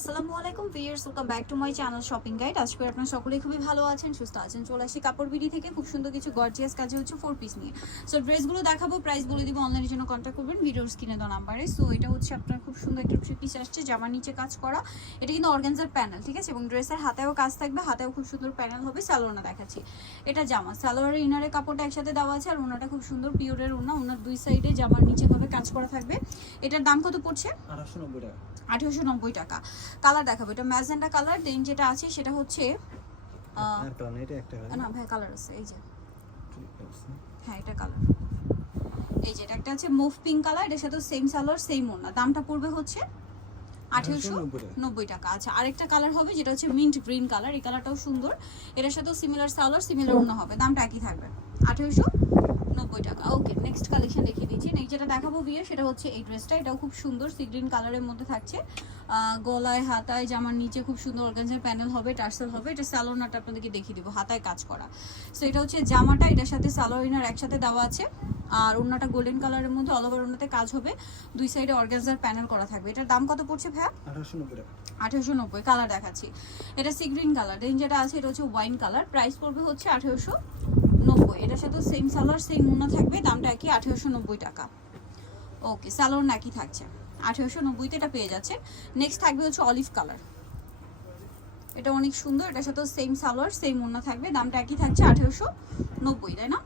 আসসালামু আলাইকুম viewers welcome back to my channel shopping guide আজকে আপনারা সকলেই খুবই ভালো আছেন সুস্থ আছেন। চলে আসি কাপড় বিডি থেকে খুব সুন্দর কিছু গর্জিয়াস কাজে হচ্ছে ফোর পিস নিয়ে। সো ড্রেসগুলো দেখাবো প্রাইস বলে দিব অনলাইনের জন্য কন্ট্যাক্ট করবেন ভিডিওর স্ক্রিনে দেওয়া নাম্বারে। সো এটা হচ্ছে আপনার খুব সুন্দর একটা থ্রি পিস আসছে জামার নিচে কাজ করা। এটা কিন্তু অর্গানজার প্যানেল ঠিক আছে? এবং ড্রেসের হাতেও কাজ থাকবে হাতেও খুব সুন্দর প্যানেল হবে সালোয়ারটা দেখাচ্ছি। এটা জামা সালোয়ারের ইনারের কাপড়টা একসাথে দেওয়া আছে আর ওনাটা খুব সুন্দর পিওরের ওনা ওনার দুই সাইডে জামার নিচে ভাবে কাজ করা থাকবে। এটার দাম কত পড়ছে? আঠারোশো নব্বই টাকা। আঠেরোশো নব্বই টাকা। কালার দেখাবো। এটা ম্যাজেন্ডা কালার দেন যেটা আছে সেটা হচ্ছে না ভাই কালার আছে এই যে। হ্যাঁ এটা কালার এই যে এটা একটা আছে মুভ পিঙ্ক কালার এটার সাথে সেম সালোয়ার সেম ওনা দামটা পড়বে হচ্ছে আঠেরোশো নব্বই টাকা। আচ্ছা আরেকটা কালার হবে যেটা হচ্ছে মিন্ট গ্রিন কালার এই কালারটাও সুন্দর। এটার সাথেও সিমিলার সালোয়ার সিমিলার ওনা হবে। দামটা একই থাকবে আঠেরোশো নব্বই টাকা। ওকে নেক্সট কালেকশন নেক্সট যেটা দেখাবো বিয়ে সেটা হচ্ছে এই ড্রেসটা এটাও খুব সুন্দর সি গ্রিন কালারের মধ্যে থাকছে। গলায় হাতায় জামার নিচে খুব সুন্দর অর্গানজার প্যানেল হবে টার্সেল হবে। এটা স্যালোনাটা আপনাদেরকে দেখিয়ে দিব হাতায় কাজ করা। সো এটা হচ্ছে জামাটা এটার সাথে সালোয়ার ইনার একসাথে দেওয়া আছে। আর ওনাটা গোল্ডেন কালারের মধ্যে অল ওভার ওনাতে কাজ হবে। দুই সাইডে অর্গানজার প্যানেল করা থাকবে। এটার দাম কত পড়ছে ভাইয়া? আঠারোশো নব্বই টাকা। আঠেরোশো নব্বই কালার দেখাচ্ছি। এটা সি গ্রিন কালার দেন যেটা আছে এটা হচ্ছে ওয়াইন কালার প্রাইস পড়বে হচ্ছে আঠেরোশো এটার সাথে সেম সালোয়ার সেম মুন্না থাকবে দামটা একই আঠেরোশো নব্বই টাকা। ওকে সালোয়ার নাকি থাকছে। আঠেরোশো নব্বইতে এটা পেয়ে যাচ্ছে। নেক্সট থাকবে হচ্ছে অলিভ কালার এটা অনেক সুন্দর এটার সাথে সেম সালোয়ার সেম মুন্না থাকবে। দামটা একই থাকছে আঠেরোশো নব্বই তাই না?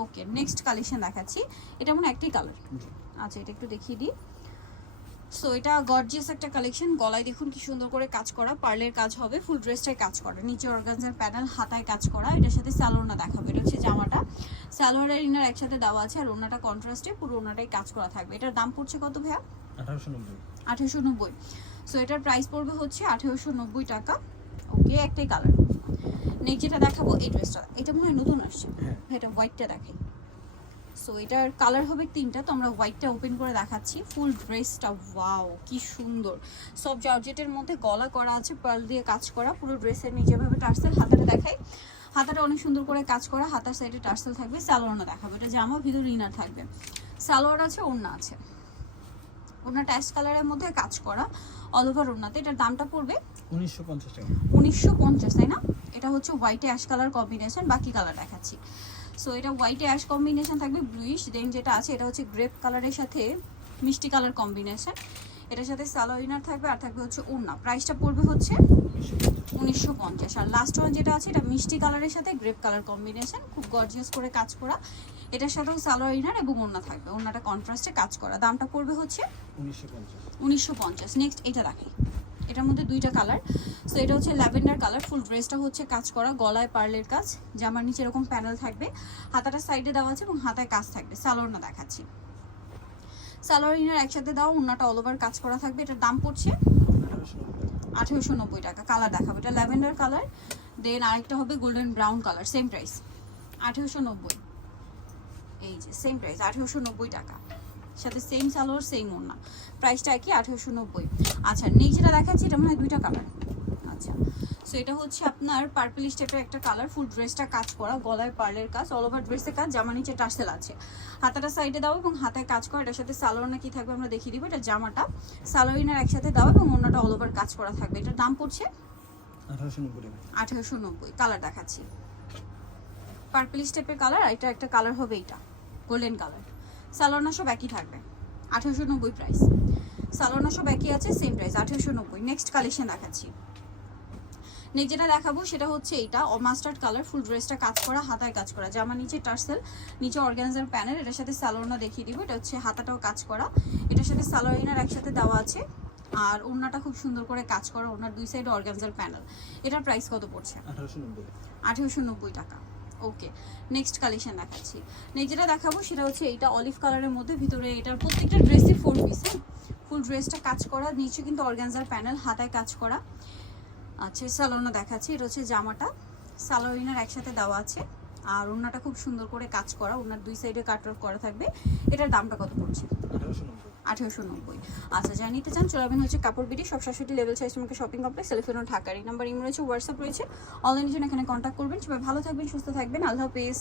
ওকে নেক্সট কালেকশন দেখাচ্ছি। এটা মনে একটাই কালার আচ্ছা এটা একটু দেখিয়ে দিই। সো এটা গর্জিয়াস একটা কালেকশন গলায় দেখুন কি সুন্দর করে কাজ করা। পার্লের কাজ হবে ফুল ড্রেসটাই কাজ করা। নিচে অর্গানজার প্যানেল হাতায় কাজ করা। এটার সাথে স্যালোনা দেখাবে। এটা হচ্ছে জামাটা। স্যালোয়ারের ইনার একসাথে দেওয়া আছে আর ওনাটা কন্ট্রাস্টে পুরো ওনাটাই কাজ করা থাকবে। এটার দাম পড়ছে কত ভাইয়া? আঠারোশো নব্বই। আঠেরোশো নব্বই। সো এটার প্রাইস পড়বে হচ্ছে আঠেরোশো নব্বই টাকা। ওকে একটাই কালার নেক্সট যেটা দেখাবো এই ড্রেসটা এটা মনে হয় নতুন আসছে। হ্যাঁ। এটা হোয়াইটটা দেখাই। সো এটার কালার হবে তিনটা তো আমরা হোয়াইটটা ওপেন করে দেখাচ্ছি। ফুল ড্রেসটা ওয়াও কি সুন্দর। সব জর্জেটের মধ্যে গলা করা আছে পার্ল দিয়ে কাজ করা পুরো ড্রেসের নিচেভাবে টার্সেল হাতাটা দেখাই। হাতাটা অনেক সুন্দর করে কাজ করা হাতার সাইডে টার্সেল থাকবে সালোয়ারও দেখাবে। এটা জামা ভিতর ইনার থাকবে। সালোয়ার আছে ওড়না আছে। ওড়না ট্যাশ কালারের মধ্যে কাজ করা অল ওভার ওড়নাতে। এটার দামটা পড়বে উনিশশো পঞ্চাশ টাকা। উনিশশো পঞ্চাশ তাই না? এটা হচ্ছে হোয়াইটে অ্যাশ কালার কম্বিনেশন বাকি কালার দেখাচ্ছি। সো এটা হোয়াইটে অ্যাশ কম্বিনেশন থাকবে ব্লুইশ দেন যেটা আছে এটা হচ্ছে গ্রেপ কালারের সাথে মিষ্টি কালার কম্বিনেশন এটার সাথে সালোয়ার থাকবে আর থাকবে হচ্ছে ওড়না। প্রাইসটা পড়বে হচ্ছে উনিশশো পঞ্চাশ। আর লাস্ট ওয়ান যেটা আছে এটা মিষ্টি কালারের সাথে গ্রেপ কালার কম্বিনেশন খুব গর্জিয়াস করে কাজ করা। এটার সাথেও সালোয়ার এবং ওড়না থাকবে। ওড়নাটা কন্ট্রাস্টে কাজ করা। দামটা পড়বে হচ্ছে উনিশশো পঞ্চাশ। নেক্সট এটা রাখি এটার মধ্যে দুইটা কালার। সো এটা হচ্ছে ল্যাভেন্ডার কালার, ফুল ড্রেসটা হচ্ছে কাজ করা, গলায় পার্লের কাজ, জামার নিচে এরকম প্যানেল থাকবে, হাতাটা সাইডে দেওয়া আছে এবং হাতায় কাজ থাকবে সালোয়ারটা দেখাচ্ছি। সালোয়ার ইনার একসাথে দেওয়া ওনাটা অল ওভার কাজ করা থাকবে, এটার দাম পড়ছে আঠেরোশো নব্বই টাকা, কালার দেখাবো, এটা ল্যাভেন্ডার কালার দেন আরেকটা হবে golden brown colour same price আঠেরোশো নব্বই। এই যে সেম প্রাইস আঠেরোশো নব্বই টাকা। সাথে সেম সালোয়ার সেম ওড়না। প্রাইসটা কি আঠেরোশো নব্বই। আচ্ছা নেক্সট যেটা দেখাচ্ছি এটা মনে হয় দুইটা কালার আচ্ছা সো এটা হচ্ছে আপনার পার্পলিশ টাইপের একটা কালার ফুল ড্রেসটা কাজ করা গলায় পার্লের কাজ অল ওভার ড্রেসের কাজ জামা নিচে টার্সেল আছে। হাতাটা সাইডে দাও এবং হাতায় কাজ করা এটার সাথে সালোয়ার না কি থাকবে আমরা দেখিয়ে দিব এটা জামাটা। সালোয়ারিনার একসাথে দাও এবং অন্যটা অল ওভার কাজ করা থাকবে। এটার দাম পড়ছে আঠারোশো নব্বই আঠেরোশো নব্বই কালার দেখাচ্ছি। পার্পলিশ টাইপের কালার এটা একটা কালার হবে এটা গোল্ডেন কালার সালোয়ারনা সব একই থাকবে। আঠেরোশো নব্বই প্রাইস সালোয়ারনা সব একই আছে সেম প্রাইস আঠেরোশো নব্বই। নেক্সট কালেকশন দেখাচ্ছি। নেক্সট যেটা দেখাবো সেটা হচ্ছে এইটা মাস্টার্ড কালার ফুল ড্রেসটা কাজ করা হাতায় কাজ করা। জামা নিচে টার্সেল নিচে অর্গানজার প্যানেল এটার সাথে সালোয়ারনা দেখিয়ে দিব এটা হচ্ছে হাতাটাও কাজ করা। এটার সাথে সালোয়ারিনার একসাথে দেওয়া আছে। আর ওড়নাটা খুব সুন্দর করে কাজ করা ওনার দুই সাইড অর্গানজার প্যানেল। এটার প্রাইস কত পড়ছে? আঠেরোশো নব্বই টাকা। ওকে নেক্সট কালেকশন দেখাচ্ছি। নেক্সট যেটা দেখাবো সেটা হচ্ছে এইটা অলিভ কালারের মধ্যে, ভিতরে এটার প্রত্যেকটা ড্রেসই ফোর পিস ফুল ড্রেসটা কাজ করা, নিচে কিন্তু অর্গানজার প্যানেল হাতায় কাজ করা। আচ্ছা সালোনা দেখাচ্ছি, এটা হচ্ছে জামাটা। সালোইনার একসাথে দেওয়া আছে। আর ওনাটা খুব সুন্দর করে কাজ করা ওনার দুই সাইডে কাট করা থাকবে। এটার দামটা কত পড়ছে? আঠারোশো নব্বই। আচ্ছা যা নিতে চান চলাবেন হচ্ছে কাপড় বিটি সব সাশুটি লেভেল সাইজ তোমাকে শপিং কমপ্লেক্স সেলিফোন ঢাকার। এই নাম্বার ইমেল রয়েছে হোয়াটসঅ্যাপ রয়েছে। অনলাইনের জন্য এখানে কন্ট্যাক্ট করবেন। সবাই ভালো থাকবেন, সুস্থ থাকবেন। আল্লাহ হাফেজ।